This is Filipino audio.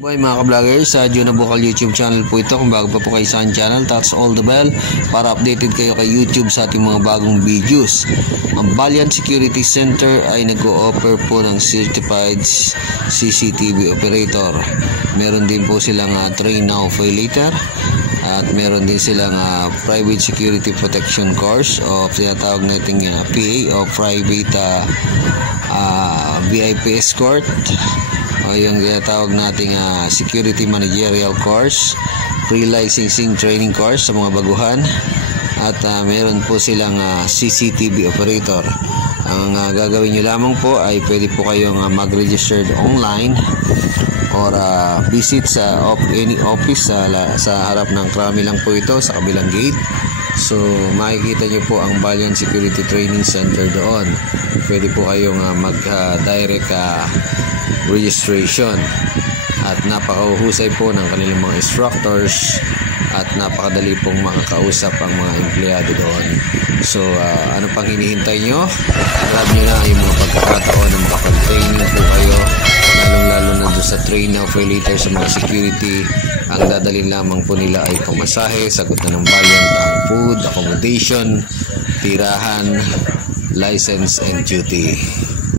Boy mga ka-vloggers, sa Juna Bukal YouTube channel po ito. Kung bago pa po kayo sa aking channel, touch all the bell para updated kayo kay YouTube sa ating mga bagong videos. Ang Valiant Security Center ay nag-o-offer po ng certified CCTV operator. Meron din po silang train now, pay later. At meron din silang private security protection course o tinatawag nating PA o private VIP escort, o yung tinatawag nating security managerial course, pre-licensing training course sa mga baguhan, at meron po silang CCTV operator. Ang gagawin nyo lamang po ay pwede po kayong mag-registered online or visit sa any office sa harap ng Krami lang po ito sa kabilang gate. So makikita nyo po ang Valiant Security Training Center doon. Pwede po kayong mag-direct registration, at napakahusay po ng kanilang mga instructors at napakadali pong makakausap ang mga empleyado doon. So ano pang hinihintay nyo? Grab nyo na yung mga pagkakataon ng makapag-training po kayo, lalong-lalo na doon sa train now pay later sa mga security. Ang dadalhin lamang po nila ay pamasahe, sagot na ng Valiant ang food, accommodation, tirahan, license and duty.